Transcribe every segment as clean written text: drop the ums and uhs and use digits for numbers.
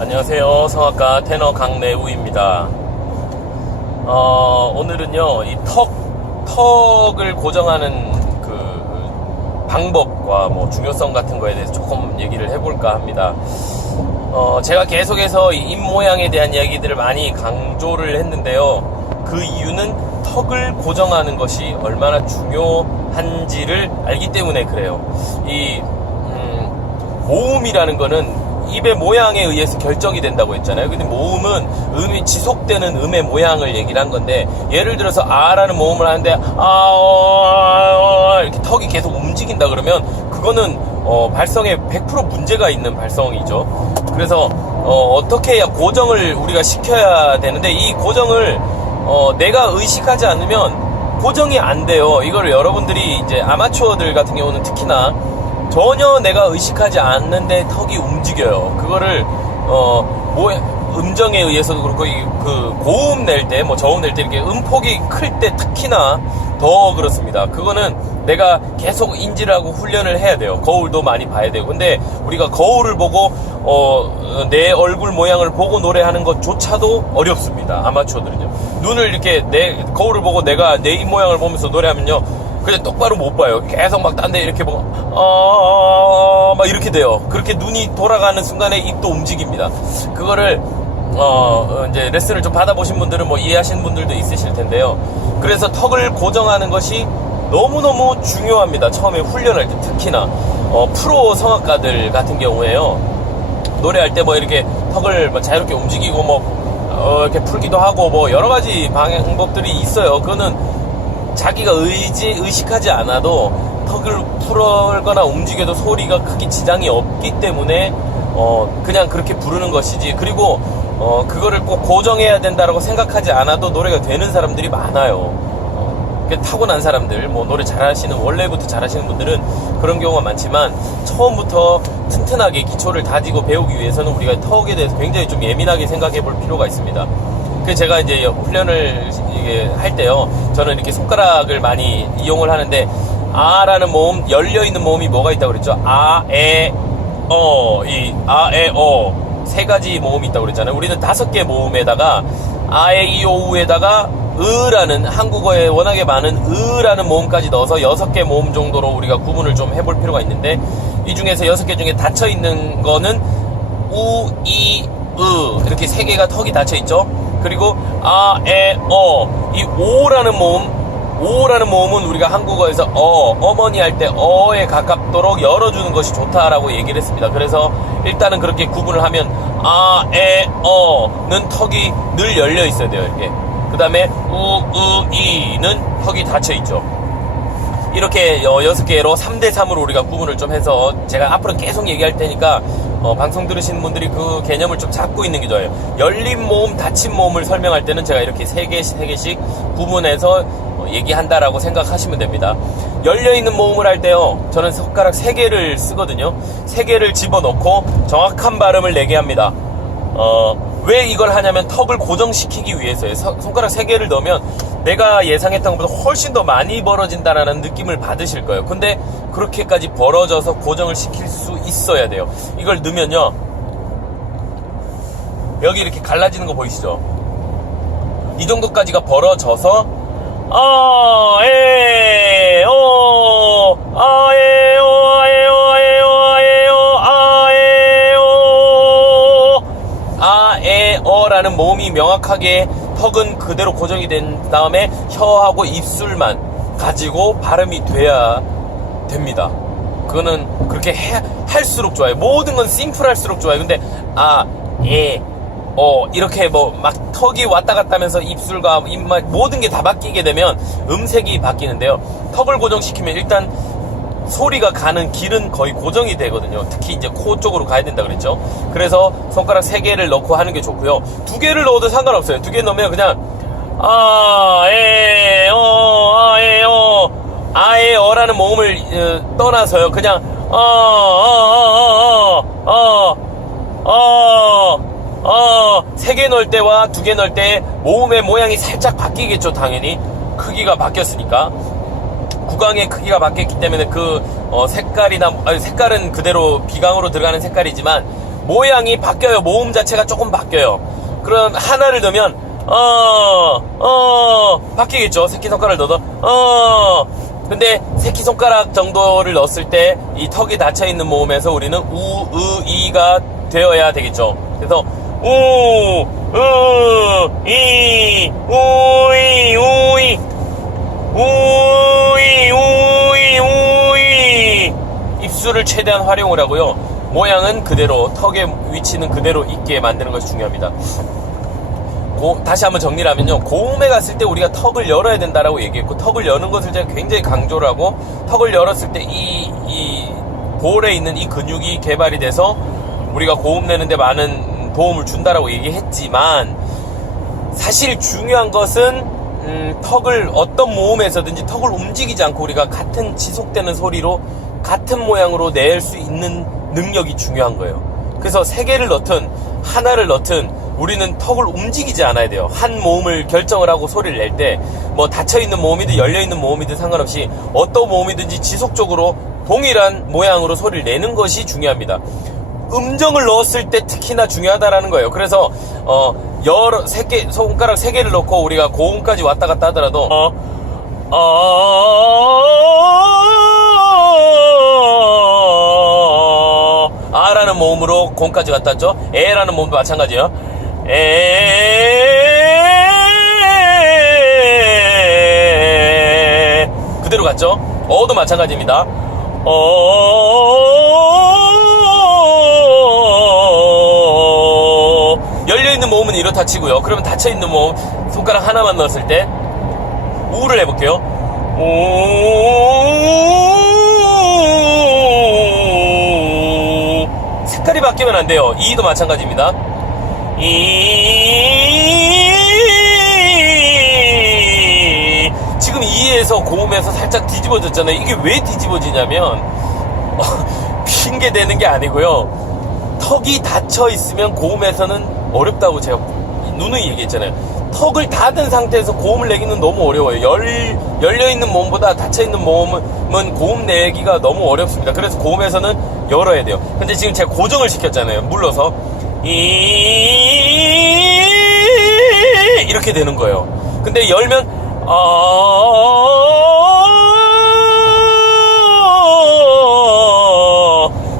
안녕하세요. 성악가 테너 강내우입니다. 오늘은요, 이 턱을 고정하는 그 방법과 뭐 중요성 같은 거에 대해서 조금 얘기를 해볼까 합니다. 제가 계속해서 이 입 모양에 대한 이야기들을 많이 강조를 했는데요. 그 이유는 턱을 고정하는 것이 얼마나 중요한지를 알기 때문에 그래요. 이 모음이라는 거는 입의 모양에 의해서 결정이 된다고 했잖아요. 근데 모음은 지속되는 음의 모양을 얘기를 한 건데, 예를 들어서 아라는 모음을 하는데 이렇게 턱이 계속 움직인다 그러면 그거는 발성에 100% 문제가 있는 발성이죠. 그래서 어떻게 해야 고정을 우리가 시켜야 되는데, 이 고정을 내가 의식하지 않으면 고정이 안 돼요. 이거를 여러분들이 이제 아마추어들 같은 경우는 특히나 전혀 내가 의식하지 않는데 턱이 움직여요. 그거를 음정에 의해서도 그렇고, 그 고음 낼 때, 뭐 저음 낼 때 이렇게 음폭이 클 때 특히나 더 그렇습니다. 그거는 내가 계속 인지를 하고 훈련을 해야 돼요. 거울도 많이 봐야 되고. 근데 우리가 거울을 보고 내 얼굴 모양을 보고 노래하는 것조차도 어렵습니다. 아마추어들은요. 눈을 이렇게 거울을 보고 내가 내 입 모양을 보면서 노래하면요, 그냥 똑바로 못 봐요. 계속 막 딴 데 이렇게 보고 막 이렇게 돼요. 그렇게 눈이 돌아가는 순간에 입도 움직입니다. 그거를 이제 레슨을 좀 받아보신 분들은 뭐 이해하시는 분들도 있으실 텐데요. 그래서 턱을 고정하는 것이 너무너무 중요합니다. 처음에 훈련할 때 특히나 프로 성악가들 같은 경우에요, 노래할 때 뭐 이렇게 턱을 뭐 자유롭게 움직이고 뭐 이렇게 풀기도 하고 뭐 여러 가지 방법들이 있어요. 그거는 자기가 의식하지 않아도 턱을 풀거나 움직여도 소리가 크게 지장이 없기 때문에 그냥 그렇게 부르는 것이지, 그리고 그거를 꼭 고정해야 된다라고 생각하지 않아도 노래가 되는 사람들이 많아요. 타고난 사람들, 뭐 노래 잘하시는, 원래부터 잘하시는 분들은 그런 경우가 많지만, 처음부터 튼튼하게 기초를 다지고 배우기 위해서는 우리가 턱에 대해서 굉장히 좀 예민하게 생각해 볼 필요가 있습니다. 그래서 제가 이제 훈련을 할 때요, 저는 이렇게 손가락을 많이 이용을 하는데, 아라는 모음, 열려있는 모음이 뭐가 있다고 그랬죠? 아, 에, 세 가지 모음이 있다고 그랬잖아요. 우리는 5개 모음에다가 아, 에, 이, 오, 우에다가 으라는, 한국어에 워낙에 많은 으라는 모음까지 넣어서 6개 모음 정도로 우리가 구분을 좀 해볼 필요가 있는데, 이 중에서 6개 중에 닫혀있는 거는 우, 이, 으, 이렇게 3개가 턱이 닫혀있죠. 그리고 아, 에, 이 오라는 모음은 우리가 한국어에서 어머니 할 때 어에 가깝도록 열어주는 것이 좋다라고 얘기를 했습니다. 그래서 일단은 그렇게 구분을 하면 아, 에, 는 턱이 늘 열려 있어야 돼요. 이렇게. 그 다음에 우, 으, 이는 턱이 닫혀 있죠. 이렇게 6개로 3대3으로 우리가 구분을 좀 해서, 제가 앞으로 계속 얘기할 테니까 방송 들으시는 분들이 그 개념을 좀 잡고 있는 게 좋아요. 열린 모음, 닫힌 모음을 설명할 때는 제가 이렇게 3개씩 구분해서 얘기한다라고 생각하시면 됩니다. 열려있는 모음을 할 때요, 저는 손가락 3개를 쓰거든요. 3개를 집어넣고 정확한 발음을 내게 합니다. 왜 이걸 하냐면 턱을 고정시키기 위해서예요. 손가락 3개를 넣으면 내가 예상했던 것보다 훨씬 더 많이 벌어진다라는 느낌을 받으실 거예요. 근데 그렇게까지 벌어져서 고정을 시킬 수 있어야 돼요. 이걸 넣으면요, 여기 이렇게 갈라지는 거 보이시죠? 이 정도까지가 벌어져서 아, 에, 아, 에, 아, 에, 아, 에, 아, 에, 아, 에, 아, 에, 라는 모음이 명확하게 턱은 그대로 고정이 된 다음에 혀하고 입술만 가지고 발음이 돼야 됩니다. 그거는 그렇게 할수록 좋아요. 모든 건 심플할수록 좋아요. 근데 아, 예, 이렇게 뭐 막 턱이 왔다 갔다 하면서 입술과 입맛 모든 게 다 바뀌게 되면 음색이 바뀌는데요. 턱을 고정시키면 일단 소리가 가는 길은 거의 고정이 되거든요. 특히 이제 코 쪽으로 가야 된다 그랬죠. 그래서 손가락 3개를 넣고 하는 게 좋고요. 2개를 넣어도 상관없어요. 2개 넣으면 그냥 아, 에, 아, 에, 아, 에, 라는 모음을 떠나서요, 그냥 3개 넣을 때와 2개 넣을 때 모음의 모양이 살짝 바뀌겠죠. 당연히 크기가 바뀌었으니까. 구강의 크기가 바뀌었기 때문에 그 색깔은 그대로 비강으로 들어가는 색깔이지만 모양이 바뀌어요. 모음 자체가 조금 바뀌어요. 그럼 하나를 넣으면 바뀌겠죠. 새끼손가락을 넣어도 근데 새끼손가락 정도를 넣었을 때 이 턱이 닫혀있는 모음에서 우리는 우, 으, 이가 되어야 되겠죠. 그래서 우, 으, 이, 우이, 우이, 우이, 우이, 우이. 입술을 최대한 활용을 하고요. 모양은 그대로, 턱의 위치는 그대로 있게 만드는 것이 중요합니다. 다시 한번 정리를 하면요. 고음에 갔을 때 우리가 턱을 열어야 된다라고 얘기했고, 턱을 여는 것을 제가 굉장히 강조를 하고, 턱을 열었을 때 이 볼에 있는 이 근육이 개발이 돼서 우리가 고음 내는데 많은 도움을 준다라고 얘기했지만, 사실 중요한 것은 턱을 어떤 모음에서든지 턱을 움직이지 않고 우리가 같은 지속되는 소리로 같은 모양으로 낼 수 있는 능력이 중요한 거예요. 그래서 3개를 넣든 하나를 넣든 우리는 턱을 움직이지 않아야 돼요. 한 모음을 결정을 하고 소리를 낼 때 뭐 닫혀있는 모음이든 열려있는 모음이든 상관없이 어떤 모음이든지 지속적으로 동일한 모양으로 소리를 내는 것이 중요합니다. 음정을 넣었을 때 특히나 중요하다라는 거예요. 그래서 손가락 3개를 넣고 우리가 고음까지 왔다 갔다 하더라도 아라는 모음으로 고음까지 갔다 왔죠. 에라는 모음도 마찬가지예요. 그대로 갔죠. 어도 마찬가지입니다. 열려있는 모음은 이렇다 치고요. 그러면 닫혀있는 모음 손가락 하나만 넣었을 때 우를 해볼게요. 색깔이 바뀌면 안 돼요. 이도 마찬가지입니다. 지금 이에서 고음에서 살짝 뒤집어졌잖아요. 이게 왜 뒤집어지냐면 핑계 대는 게 아니고요. 턱이 닫혀 있으면 고음에서는 어렵다고 제가 누누이 얘기했잖아요. 턱을 닫은 상태에서 고음을 내기는 너무 어려워요. 열려있는 모음보다 닫혀있는 모음은 고음 내기가 너무 어렵습니다. 그래서 고음에서는 열어야 돼요. 근데 지금 제가 고정을 시켰잖아요. 물러서 이렇게 되는 거예요. 근데 열면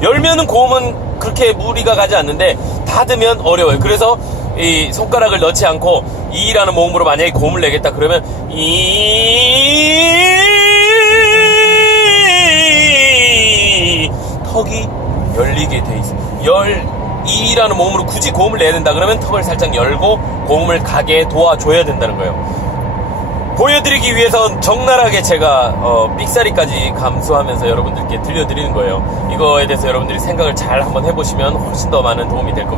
열면은 고음은 그렇게 무리가 가지 않는데 닫으면 어려워요. 그래서 이 손가락을 넣지 않고 이라는 모음으로 만약에 고음을 내겠다 그러면 턱이 열리게 돼 있어요. 이라는 모음으로 굳이 고음을 내야 된다 그러면 턱을 살짝 열고 고음을 가게 도와줘야 된다는 거예요. 보여드리기 위해서 적나라하게 제가 삑사리까지 감수하면서 여러분들께 들려드리는 거예요. 이거에 대해서 여러분들이 생각을 잘 한번 해보시면 훨씬 더 많은 도움이 될 겁니다.